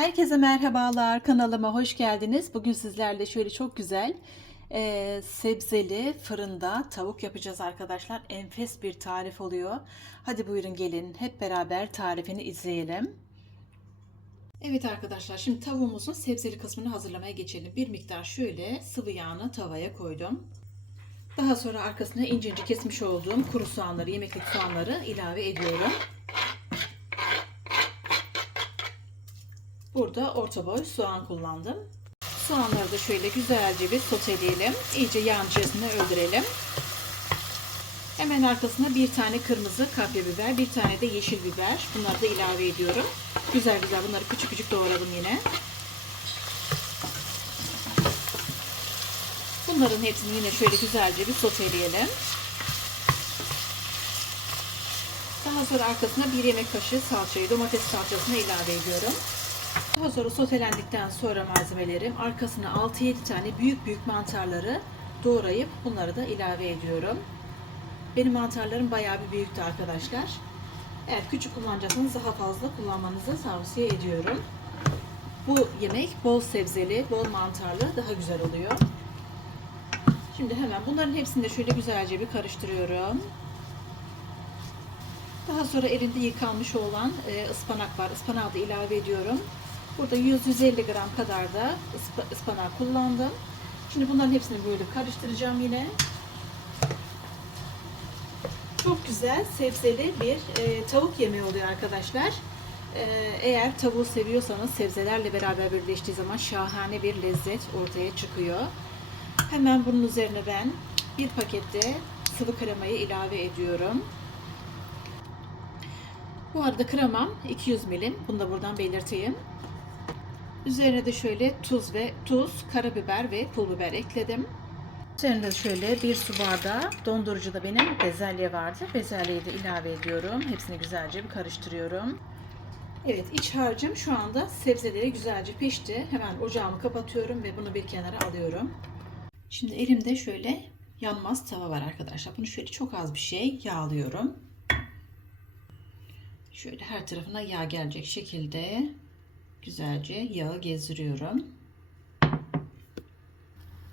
Herkese merhabalar. Kanalıma hoş geldiniz. Bugün sizlerle şöyle çok güzel e, sebzeli fırında tavuk yapacağız arkadaşlar. Enfes bir tarif oluyor. Hadi buyurun gelin hep beraber tarifini izleyelim. Evet arkadaşlar şimdi tavuğumuzun sebzeli kısmını hazırlamaya geçelim. Bir miktar şöyle sıvı yağını tavaya koydum. Daha sonra arkasına ince ince kesmiş olduğum kuru soğanları, yemeklik soğanları ilave ediyorum. Burada orta boy soğan kullandım. Soğanları da şöyle güzelce bir soteleyelim. İyice yağın içerisinde öldürelim. Hemen arkasına bir tane kırmızı kapya biber, bir tane de yeşil biber. Bunları da ilave ediyorum. Güzel güzel bunları küçük küçük doğradım yine. Bunların hepsini yine şöyle güzelce bir soteleyelim. Daha sonra arkasına bir yemek kaşığı salçayı, domates salçasını ilave ediyorum. Daha sonra sotelendikten sonra malzemelerim arkasına 6-7 tane büyük büyük mantarları doğrayıp bunları da ilave ediyorum. Benim mantarlarım bayağı bir büyüktü arkadaşlar. Eğer küçük kullanacaksanız daha fazla kullanmanızı tavsiye ediyorum. Bu yemek bol sebzeli, bol mantarlı daha güzel oluyor. Şimdi hemen bunların hepsini de şöyle güzelce bir karıştırıyorum. Daha sonra elinde yıkanmış olan ıspanak var. Ispanağı da ilave ediyorum. Burada 100-150 gram kadar da ıspanak kullandım. Şimdi bunların hepsini böyle karıştıracağım yine. Çok güzel sebzeli bir e, tavuk yemeği oluyor arkadaşlar. E, eğer tavuğu seviyorsanız sebzelerle beraber birleştiği zaman şahane bir lezzet ortaya çıkıyor. Hemen bunun üzerine ben bir pakette sıvı kremayı ilave ediyorum. Bu arada kremam 200 milim. Bunu da buradan belirteyim. Üzerine de şöyle tuz ve tuz, karabiber ve pul biber ekledim. Üzerine de şöyle bir su bardağı dondurucuda benim bezelye vardı. Bezelyeyi de ilave ediyorum. Hepsini güzelce bir karıştırıyorum. Evet iç harcım şu anda sebzeleri güzelce pişti. Hemen ocağımı kapatıyorum ve bunu bir kenara alıyorum. Şimdi elimde şöyle yanmaz tava var arkadaşlar. Bunu şöyle çok az bir şey yağlıyorum. Şöyle her tarafına yağ gelecek şekilde güzelce yağı gezdiriyorum.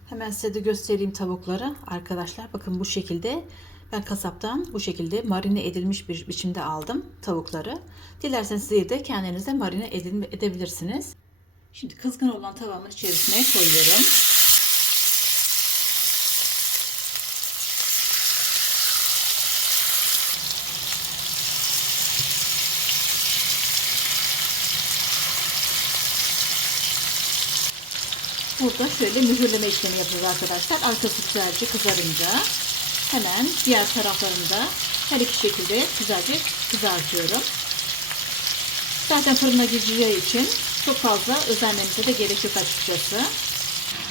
Hemen size de göstereyim tavukları. Arkadaşlar bakın bu şekilde ben kasaptan bu şekilde marine edilmiş bir biçimde aldım tavukları. Dilerseniz siz de kendinize marine edebilirsiniz. Şimdi kızgın olan tavamın içerisine koyuyorum. Burada şöyle mühürleme işlemi yapıyoruz arkadaşlar. Arkası güzelce kızarınca hemen diğer taraflarını da her iki şekilde güzelce kızartıyorum. Zaten fırına gireceği için çok fazla özenmemize de gerek yok açıkçası.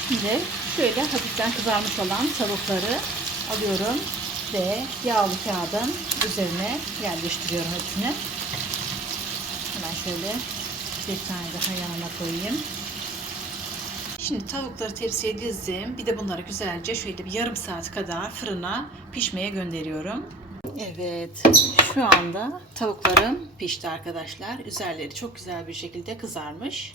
Şimdi şöyle hafiften kızarmış olan tavukları alıyorum ve yağlı kağıdın üzerine yerleştiriyorum hepsini. Hemen şöyle bir tane daha yanına koyayım. Şimdi tavukları tepsiye dizdim. Bir de bunları güzelce şöyle bir yarım saat kadar fırına pişmeye gönderiyorum. Evet, şu anda tavuklarım pişti arkadaşlar. Üzerleri çok güzel bir şekilde kızarmış.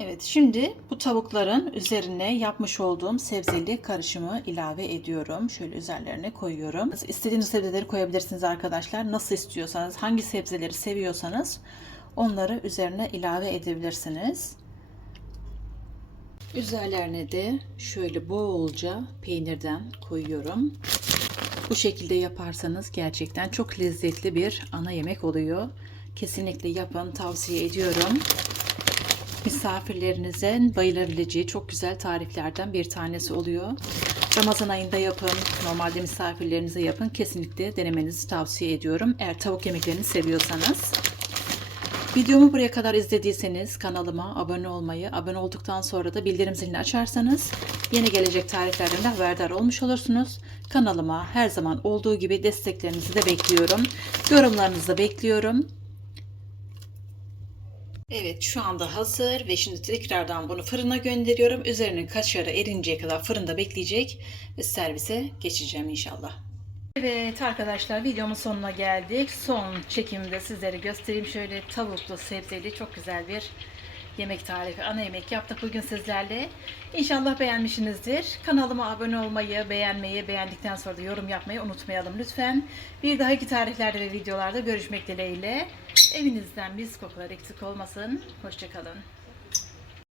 Evet, şimdi bu tavukların üzerine yapmış olduğum sebzeli karışımı ilave ediyorum. Şöyle üzerlerine koyuyorum. İstediğiniz sebzeleri koyabilirsiniz arkadaşlar. Nasıl istiyorsanız, hangi sebzeleri seviyorsanız onları üzerine ilave edebilirsiniz. Üzerlerine de şöyle bolca peynirden koyuyorum. Bu şekilde yaparsanız gerçekten çok lezzetli bir ana yemek oluyor. Kesinlikle yapın, tavsiye ediyorum. Misafirlerinizin bayılabileceği çok güzel tariflerden bir tanesi oluyor. Ramazan ayında yapın, normalde misafirlerinize yapın. Kesinlikle denemenizi tavsiye ediyorum. Eğer tavuk yemeklerini seviyorsanız. Videomu buraya kadar izlediyseniz kanalıma abone olmayı, abone olduktan sonra da bildirim zilini açarsanız yeni gelecek tariflerden de haberdar olmuş olursunuz. Kanalıma her zaman olduğu gibi desteklerinizi de bekliyorum. Yorumlarınızı da bekliyorum. Evet şu anda hazır ve şimdi tekrardan bunu fırına gönderiyorum. Üzerinin kaşarı erinceye kadar fırında bekleyecek ve servise geçeceğim inşallah. Evet arkadaşlar videomun sonuna geldik. Son çekimde sizlere göstereyim. Şöyle tavuklu sebzeli çok güzel bir yemek tarifi, ana yemek yaptık bugün sizlerle. İnşallah beğenmişsinizdir. Kanalıma abone olmayı, beğenmeyi, beğendikten sonra da yorum yapmayı unutmayalım lütfen. Bir dahaki tariflerde ve videolarda görüşmek dileğiyle. Evinizden mis kokular eksik olmasın. Hoşçakalın.